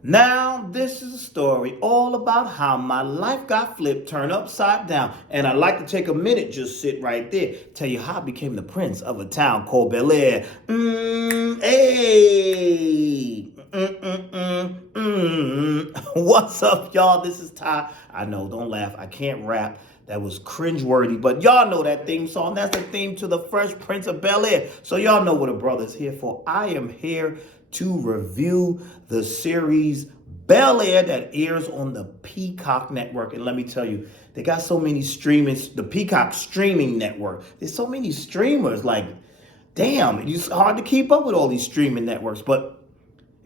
Now, this is a story all about how my life got flipped, turned upside down. And I'd like to take a minute, just sit right there, tell you how I became the prince of a town called Bel-Air. Hey. What's up, y'all? This is Ty. I know, don't laugh. I can't rap. That was cringeworthy, but y'all know that theme song. That's the theme to the Fresh Prince of Bel-Air. So y'all know what a brother's here for. I am here to review the series Bel-Air that airs on the Peacock network. And let me tell you, they got so many streamings, the Peacock streaming network. There's so many streamers, like, damn, it's hard to keep up with all these streaming networks. But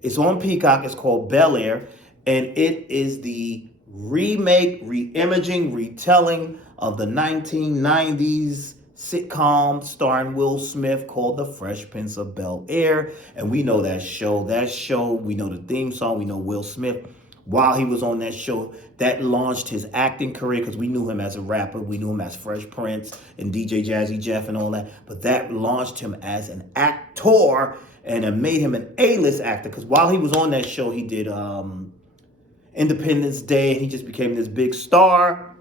it's on Peacock. It's called Bel-Air, and it is the remake, re-imaging, retelling of the 1990s sitcom starring Will Smith called The Fresh Prince of Bel-Air. And we know that show. We know the theme song. We know Will Smith. While he was on that show, that launched his acting career because we knew him as a rapper. We knew him as Fresh Prince and DJ Jazzy Jeff and all that. But that launched him as an actor, and it made him an A-list actor because while he was on that show, he did Independence Day. He just became this big star,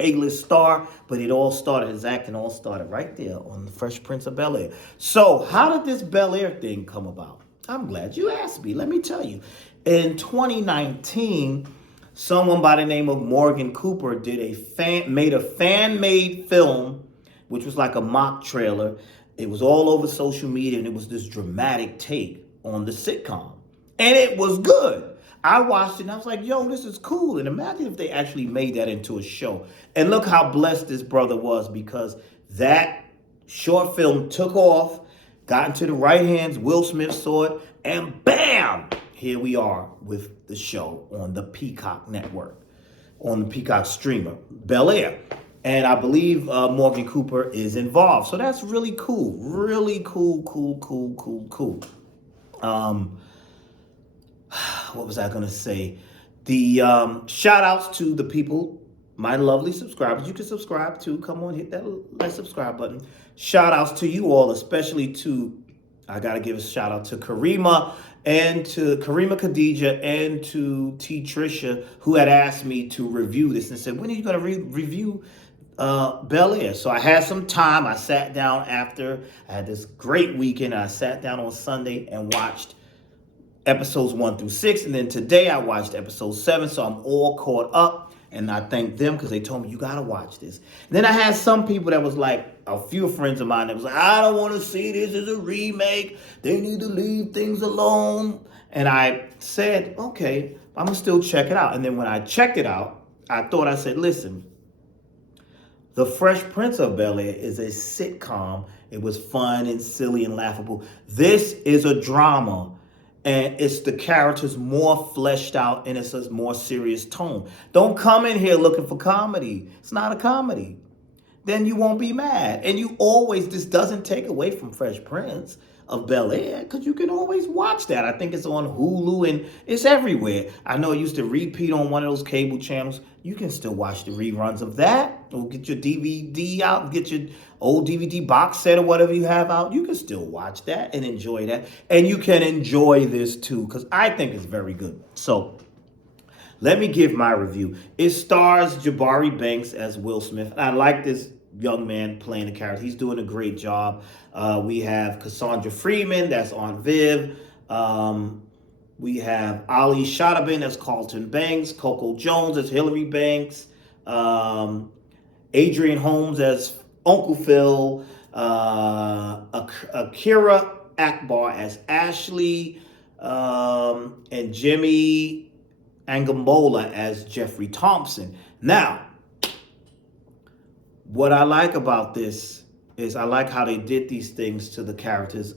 A-list star. But it all started, his acting all started right there on The Fresh Prince of Bel-Air. So how did this Bel-Air thing come about? I'm glad you asked me. Let me tell you. In 2019, someone by the name of Morgan Cooper made a fan-made film, which was like a mock trailer. It was all over social media, and it was this dramatic take on the sitcom. And it was good. I watched it, and I was like, yo, this is cool. And imagine if they actually made that into a show. And look how blessed this brother was, because that short film took off, got into the right hands, Will Smith saw it, and bam! Here we are with the show on the Peacock network, on the Peacock streamer, Bel-Air. And I believe Morgan Cooper is involved. So that's really cool. Really cool. What was I going to say? The shout outs to the people, my lovely subscribers. You can subscribe too. Come on, hit that like subscribe button. Shout outs to you all, especially to, I got to give a shout out to Karima Khadija and to T. Trisha, who had asked me to review this and said, when are you going to review Bel-Air? So I had some time. I sat down after I had this great weekend. I sat down on Sunday and watched episodes 1 through 6. And then today I watched episode 7. So I'm all caught up. And I thank them because they told me, you got to watch this. And then I had some people that was like, a few friends of mine that was like, I don't want to see this as a remake. They need to leave things alone. And I said, okay, I'm going to still check it out. And then when I checked it out, I said, listen, The Fresh Prince of Bel-Air is a sitcom. It was fun and silly and laughable. This is a drama. And it's the characters more fleshed out, and it's a more serious tone. Don't come in here looking for comedy. It's not a comedy. Then you won't be mad. And you always, this doesn't take away from Fresh Prince of Bel-Air, because you can always watch that. I think it's on Hulu and it's everywhere. I know it used to repeat on one of those cable channels. You can still watch the reruns of that, or get your DVD out, get your old DVD box set or whatever you have out. You can still watch that and enjoy that. And you can enjoy this too, because I think it's very good. So let me give my review. It stars Jabari Banks as Will Smith. I like this young man playing the character. He's doing a great job. We have Cassandra Freeman, that's Aunt Viv. We have Ali Shadabin as Carlton Banks. Coco Jones as Hillary Banks. Adrian Holmes as Uncle Phil. Akira Akbar as Ashley. And Jimmy Angambola as Jeffrey Thompson. Now, what I like about this is I like how they did these things to the characters.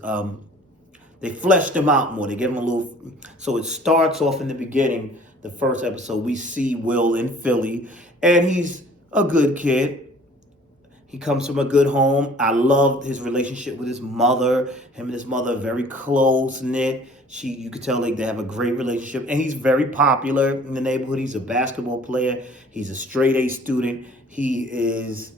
They fleshed them out more. They gave them a little. So it starts off in the beginning, the first episode, we see Will in Philly, and he's a good kid. He comes from a good home. I loved his relationship with his mother. Him and his mother are very close-knit. You could tell they have a great relationship. And he's very popular in the neighborhood. He's a basketball player. He's a straight A student. He is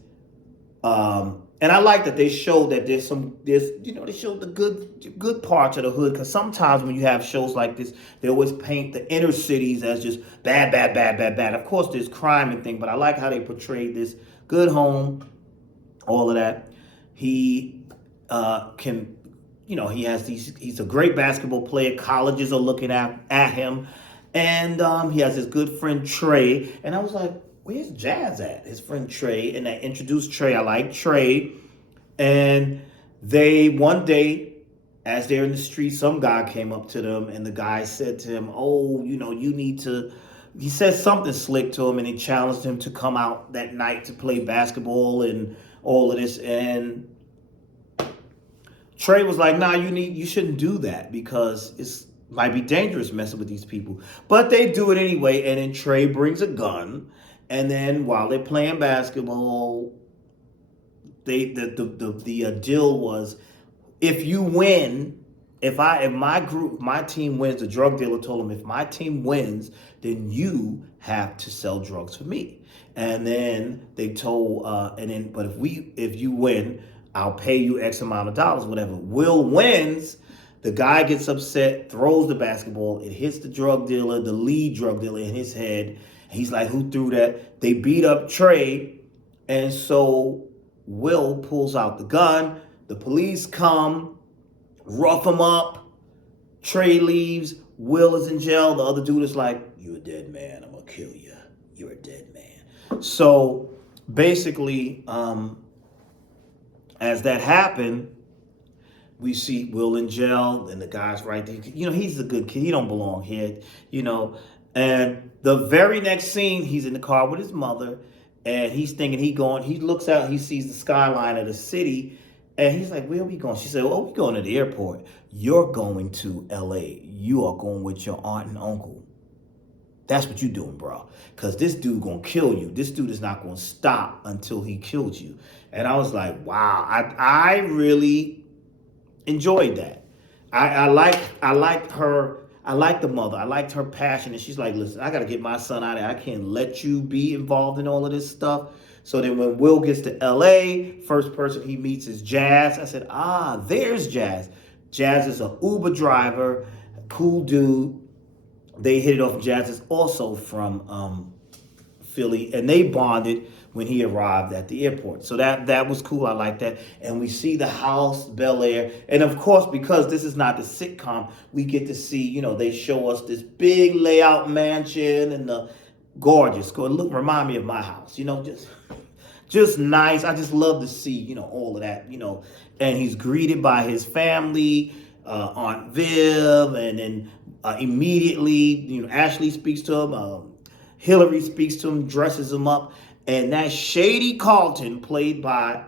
And I like that they showed that they showed the good parts of the hood, because sometimes when you have shows like this, they always paint the inner cities as just bad, bad, bad, bad, bad. Of course, there's crime and thing, but I like how they portrayed this good home, all of that. He can, he has he's a great basketball player. Colleges are looking at him. And he has his good friend Trey. And I was like, where's Jazz at? His friend Trey. And I introduced Trey. I like Trey. And they, one day, as they're in the street, some guy came up to them. And the guy said to him, oh, you need to, he said something slick to him. And he challenged him to come out that night to play basketball and all of this. And Trey was like, nah, you shouldn't do that, because it's might be dangerous messing with these people. But they do it anyway, and then Trey brings a gun, and then while they're playing basketball, the deal was, if you win, if my team wins, the drug dealer told him, if my team wins, then you have to sell drugs for me. And then they told, but if you win, I'll pay you X amount of dollars, whatever. Will wins. The guy gets upset, throws the basketball. It hits the drug dealer, the lead drug dealer, in his head. He's like, who threw that? They beat up Trey. And so Will pulls out the gun. The police come, rough him up. Trey leaves. Will is in jail. The other dude is like, you're a dead man. I'm going to kill you. You're a dead man. So basically, as that happened, we see Will in jail, and the guy's right there. He's a good kid. He don't belong here, And the very next scene, he's in the car with his mother, and he's thinking he looks out, he sees the skyline of the city, and he's like, where are we going? She said, oh, we're going to the airport. You're going to LA. You are going with your aunt and uncle. That's what you're doing, bro. Because this dude going to kill you. This dude is not going to stop until he kills you. And I was like, wow, I really enjoyed that. I liked her. I liked the mother. I liked her passion. And she's like, listen, I got to get my son out of there. I can't let you be involved in all of this stuff. So then when Will gets to LA, first person he meets is Jazz. I said, there's Jazz. Jazz is an Uber driver, cool dude. They hit it off. Jazz is also from Philly, and they bonded when he arrived at the airport. So that was cool. I like that. And we see the house, Bel-Air. And of course, because this is not the sitcom, we get to see, they show us this big layout mansion and the gorgeous. Remind me of my house, just nice. I just love to see, all of that, And he's greeted by his family, Aunt Viv, and then immediately, Ashley speaks to him. Hillary speaks to him, dresses him up. And that shady Carlton, played by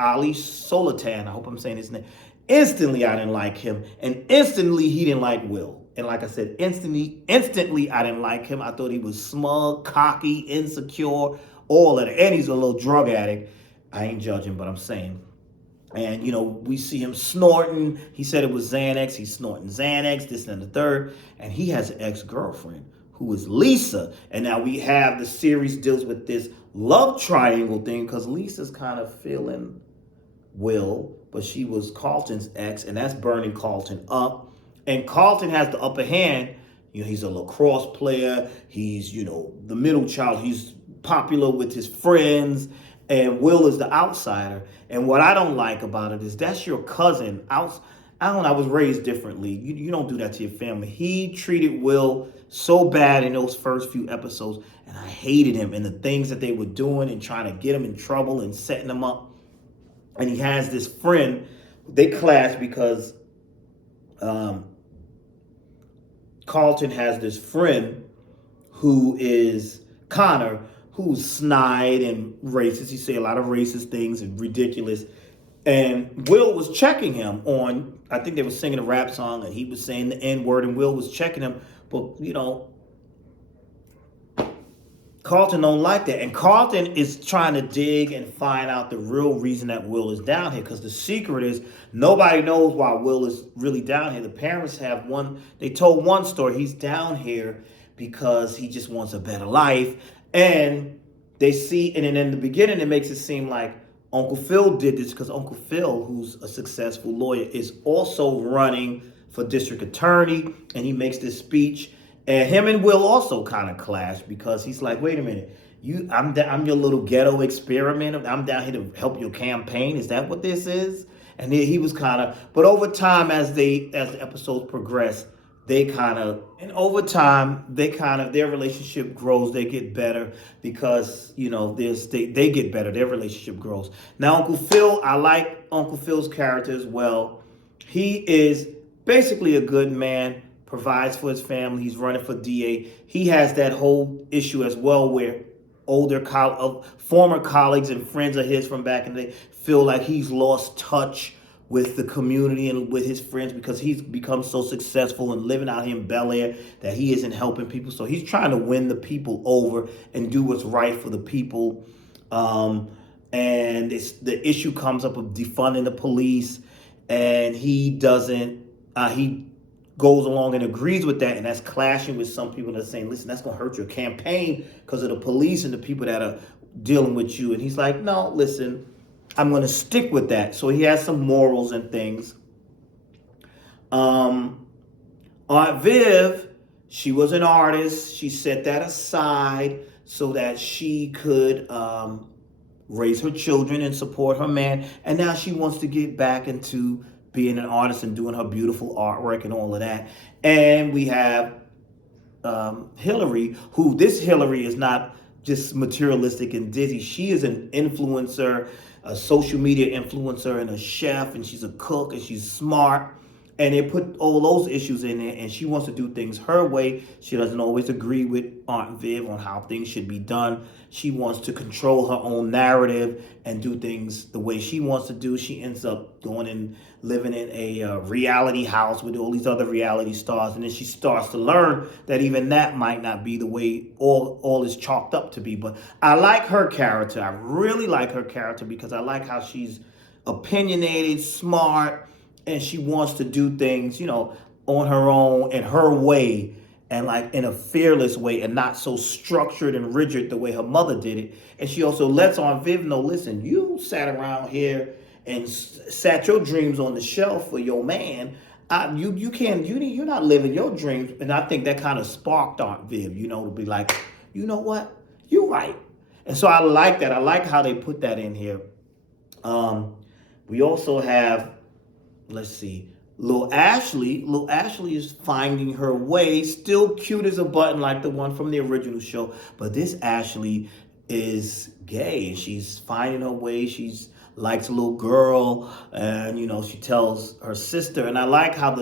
Ali Solatan, I hope I'm saying his name, instantly I didn't like him. And instantly he didn't like Will. And like I said, instantly I didn't like him. I thought he was smug, cocky, insecure, all of that. And he's a little drug addict. I ain't judging, but I'm saying. And, we see him snorting. He said it was Xanax. He's snorting Xanax, this and the third. And he has an ex-girlfriend who is Lisa. And now we have the series deals with this love triangle thing, because Lisa's kind of feeling Will, but she was Carlton's ex, and that's burning Carlton up. And Carlton has the upper hand. He's a lacrosse player. He's, the middle child. He's popular with his friends. And Will is the outsider. And what I don't like about it is that's your cousin. I was raised differently. You don't do that to your family. He treated Will so bad in those first few episodes, and I hated him and the things that they were doing and trying to get him in trouble and setting him up. And he has this friend. They clash because Carlton has this friend who is Connor, who's snide and racist. He say a lot of racist things and ridiculous. And Will was checking him on, I think they were singing a rap song, and he was saying the N-word, and Will was checking him. But, Carlton don't like that. And Carlton is trying to dig and find out the real reason that Will is down here, because the secret is nobody knows why Will is really down here. The parents they told one story. He's down here because he just wants a better life. And they see, and then in the beginning, it makes it seem like, Uncle Phil did this because Uncle Phil, who's a successful lawyer, is also running for district attorney, and he makes this speech. And him and Will also kind of clash because he's like, "Wait a minute, I'm your little ghetto experiment. I'm down here to help your campaign. Is that what this is?" And he was kind of, but over time, as the episodes progress, they kind of, and over time, their relationship grows. They get better because they get better. Their relationship grows. Now, Uncle Phil, I like Uncle Phil's character as well. He is basically a good man, provides for his family. He's running for DA. He has that whole issue as well where former colleagues and friends of his from back in the day feel like he's lost touch with the community and with his friends because he's become so successful and living out here in Bel-Air that he isn't helping people. So he's trying to win the people over and do what's right for the people. And the issue comes up of defunding the police, and he doesn't. He goes along and agrees with that, and that's clashing with some people that are saying, "Listen, that's going to hurt your campaign because of the police and the people that are dealing with you." And he's like, "No, listen, I'm going to stick with that." So he has some morals and things. Aunt Viv, she was an artist. She set that aside so that she could raise her children and support her man. And now she wants to get back into being an artist and doing her beautiful artwork and all of that. And we have Hillary, Hillary is not just materialistic and dizzy. She is an influencer, a social media influencer, and a chef, and she's a cook, and she's smart. And they put all those issues in there, and she wants to do things her way. She doesn't always agree with Aunt Viv on how things should be done. She wants to control her own narrative and do things the way she wants to do. She ends up going and living in a reality house with all these other reality stars. And then she starts to learn that even that might not be the way all is chalked up to be. But I like her character. I really like her character because I like how she's opinionated, smart, and she wants to do things, on her own and her way, and like in a fearless way, and not so structured and rigid the way her mother did it. And she also lets Aunt Viv know, listen, you sat around here and sat your dreams on the shelf for your man. You're not living your dreams. And I think that kind of sparked Aunt Viv, to be like, you know what, you're right. And so I like that. I like how they put that in here. We also have, let's see, Lil Ashley. Lil Ashley is finding her way, still cute as a button like the one from the original show. But this Ashley is gay, and she's finding her way. She's likes a little girl, and she tells her sister. And I like how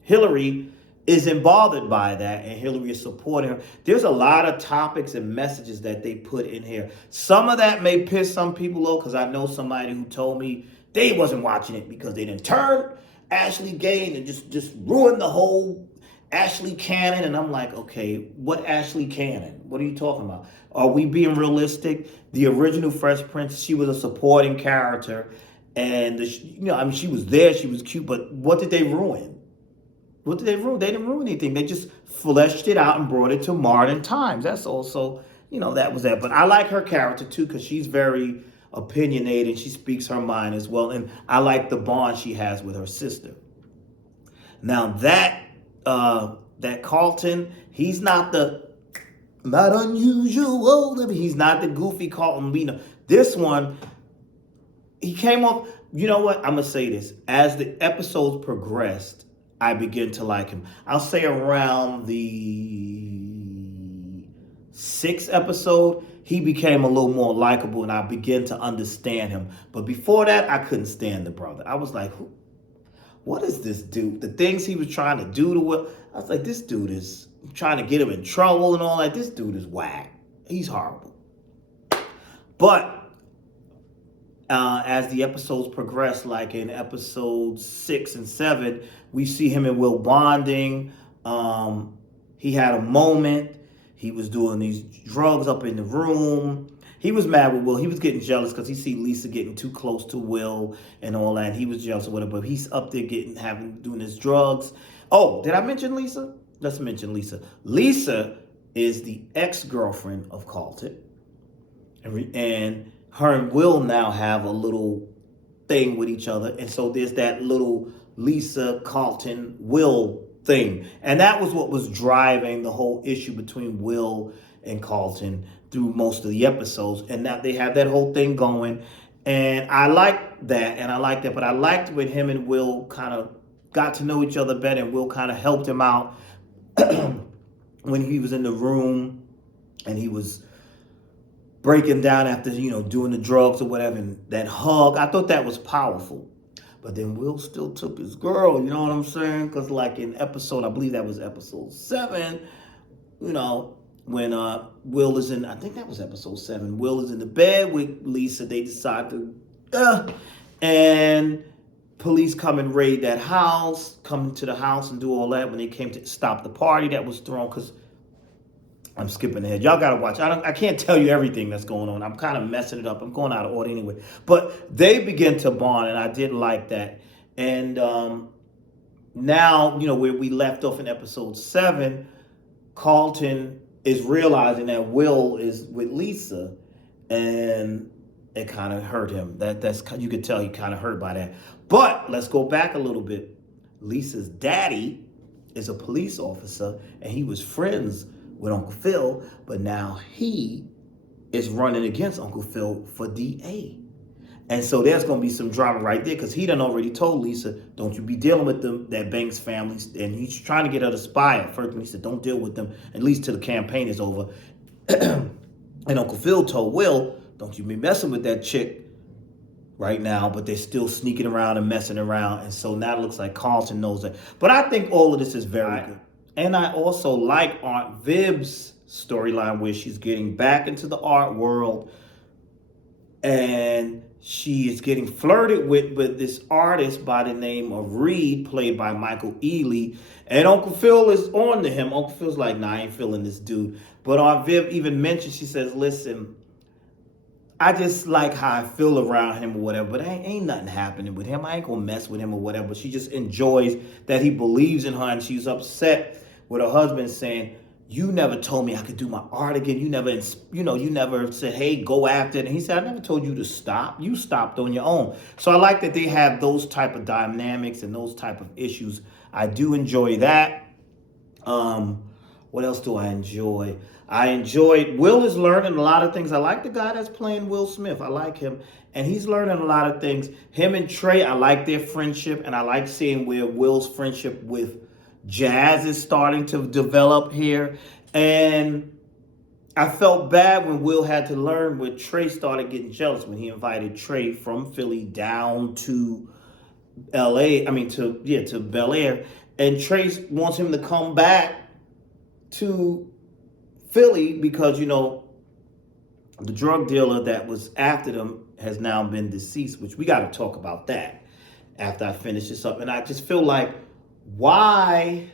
Hillary isn't bothered by that, and Hillary is supporting her. There's a lot of topics and messages that they put in here. Some of that may piss some people off, because I know somebody who told me they wasn't watching it because they didn't turn Ashley gay and just ruined the whole Ashley canon. And I'm like, okay, what Ashley canon? What are you talking about? Are we being realistic? The original Fresh Prince, she was a supporting character, and she was there, she was cute, but what did they ruin? What did they ruin? They didn't ruin anything. They just fleshed it out and brought it to modern times. That's also, that was that. But I like her character too, because she's very opinionated. She speaks her mind as well. And I like the bond she has with her sister. Now that Carlton, he's not unusual. He's not the goofy Carlton. This one, he came off, you know what? I'm going to say this. As the episodes progressed, I begin to like him. I'll say around the 6th episode, he became a little more likable, and I began to understand him. But before that, I couldn't stand the brother. I was like, what is this dude? The things he was trying to do to her, I was like, this dude is trying to get him in trouble and all that. This dude is whack. He's horrible. But as the episodes progress, like in episodes 6 and 7, we see him and Will bonding. He had a moment. He was doing these drugs up in the room. He was mad with Will. He was getting jealous because he see Lisa getting too close to Will and all that. And he was jealous of her, but he's up there doing his drugs. Oh, did I mention Lisa? Let's mention Lisa. Lisa is the ex-girlfriend of Carlton. And her and Will now have a little thing with each other. And so there's that little Lisa, Carlton, Will thing. And that was what was driving the whole issue between Will and Carlton through most of the episodes. And now they have that whole thing going. And I like that. And I like that. But I liked when him and Will kind of got to know each other better. And Will kind of helped him out when he was in the room and he was breaking down after, doing the drugs or whatever, and that hug, I thought that was powerful. But then Will still took his girl, you know what I'm saying? Because like in episode, I believe that was episode 7, when Will is in, I think that was episode 7, Will is in the bed with Lisa, they decide to, and police come and raid that house, come to the house and do all that when they came to stop the party that was thrown, because I'm skipping ahead. Y'all gotta watch. I can't tell you everything that's going on. I'm kind of messing it up. I'm going out of order anyway. But they begin to bond, and I did like that. And now, where we left off in episode 7, Carlton is realizing that Will is with Lisa, and it kind of hurt him. That's you could tell he kind of hurt by that. But let's go back a little bit. Lisa's daddy is a police officer, and he was friends with Uncle Phil, but now he is running against Uncle Phil for DA. And so there's going to be some drama right there, because he done already told Lisa, don't you be dealing with them, that Banks family. And he's trying to get her to spy at first, and he said, don't deal with them, at least till the campaign is over. And Uncle Phil told Will, don't you be messing with that chick right now, but they're still sneaking around and messing around. And so now it looks like Carlton knows that. But I think all of this is very good. And I also like Aunt Viv's storyline, where she's getting back into the art world and she is getting flirted with this artist by the name of Reed, played by Michael Ealy. And Uncle Phil is on to him. Uncle Phil's like, nah, I ain't feeling this dude. But Aunt Viv even mentioned, she says, listen, I just like how I feel around him or whatever, but ain't nothing happening with him. I ain't gonna mess with him or whatever. But she just enjoys that he believes in her, and she's upset with her husband saying, you never told me I could do my art again. You never, you never said, hey, go after it. And he said, I never told you to stop. You stopped on your own. So I like that they have those type of dynamics and those type of issues. I do enjoy that. What else do I enjoy? I enjoyed, Will is learning a lot of things. I like the guy that's playing Will Smith. I like him. And he's learning a lot of things. Him and Trey, I like their friendship. And I like seeing where Will's friendship with Jazz is starting to develop here. And I felt bad when Will had to learn where Trey started getting jealous when he invited Trey from Philly down to to Bel-Air. And Trey wants him to come back to Philly because, the drug dealer that was after them has now been deceased, which we got to talk about that after I finish this up. And I just feel like, why?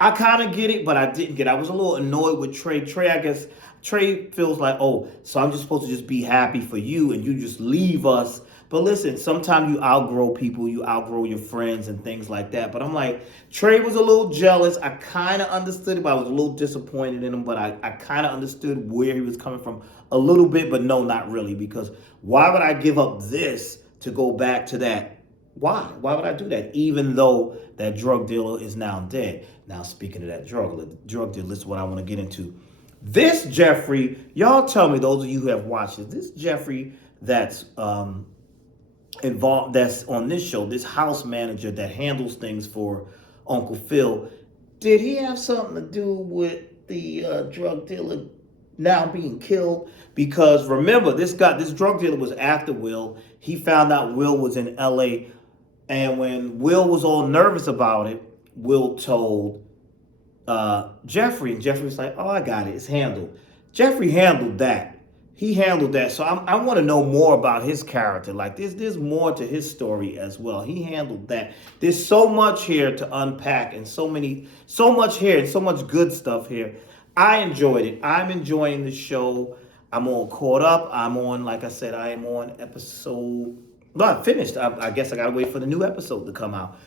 I kind of get it, but I didn't get it. I was a little annoyed with Trey. I guess Trey feels like, oh, so I'm just supposed to just be happy for you and you just leave us. But listen, sometimes you outgrow people, you outgrow your friends and things like that. But I'm like, Trey was a little jealous. I kind of understood it, but I was a little disappointed in him. But I kind of understood where he was coming from a little bit, but no, not really. Because why would I give up this to go back to that? Why? Why would I do that? Even though that drug dealer is now dead. Now, speaking of that drug dealer, this is what I want to get into. This Jeffrey, y'all tell me, those of you who have watched it, this Jeffrey that's involved, that's on this show, this house manager that handles things for Uncle Phil, did he have something to do with the drug dealer now being killed? Because remember, this drug dealer was after Will. He found out Will was in LA. And when Will was all nervous about it, Will told Jeffrey. And Jeffrey was like, oh, I got it. It's handled. Jeffrey handled that. He handled that. So I want to know more about his character. Like, there's more to his story as well. He handled that. There's so much here to unpack and so much here and so much good stuff here. I enjoyed it. I'm enjoying the show. I'm all caught up. Like I said, I am on episode... No, I finished. I guess I gotta wait for the new episode to come out.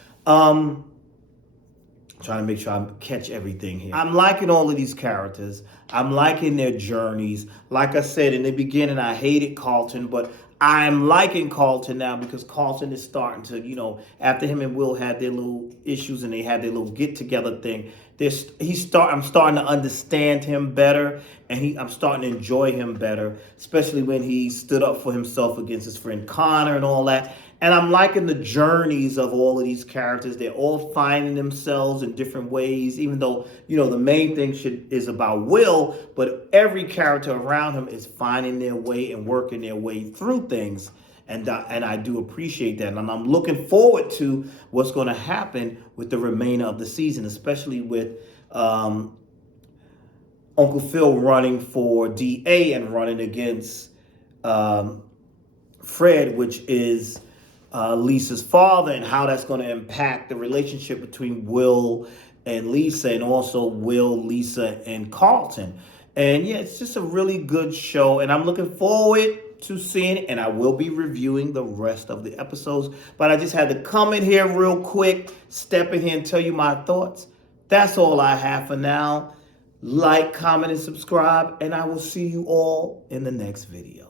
Trying to make sure I catch everything here. I'm liking all of these characters. I'm liking their journeys. Like I said in the beginning, I hated Carlton, but I'm liking Carlton now because Carlton is starting to, after him and Will had their little issues and they had their little get together thing, I'm starting to understand him better, and I'm starting to enjoy him better, especially when he stood up for himself against his friend Connor and all that. And I'm liking the journeys of all of these characters. They're all finding themselves in different ways, even though, the main thing is about Will, but every character around him is finding their way and working their way through things. And I do appreciate that. And I'm looking forward to what's going to happen with the remainder of the season, especially with Uncle Phil running for DA and running against Fred, which is Lisa's father, and how that's going to impact the relationship between Will and Lisa, and also Will, Lisa, and Carlton. And yeah, it's just a really good show, and I'm looking forward to seeing it, and I will be reviewing the rest of the episodes. But I just had to come in here real quick, step in here and tell you my thoughts. That's all I have for now. Like, comment, and subscribe, and I will see you all in the next video.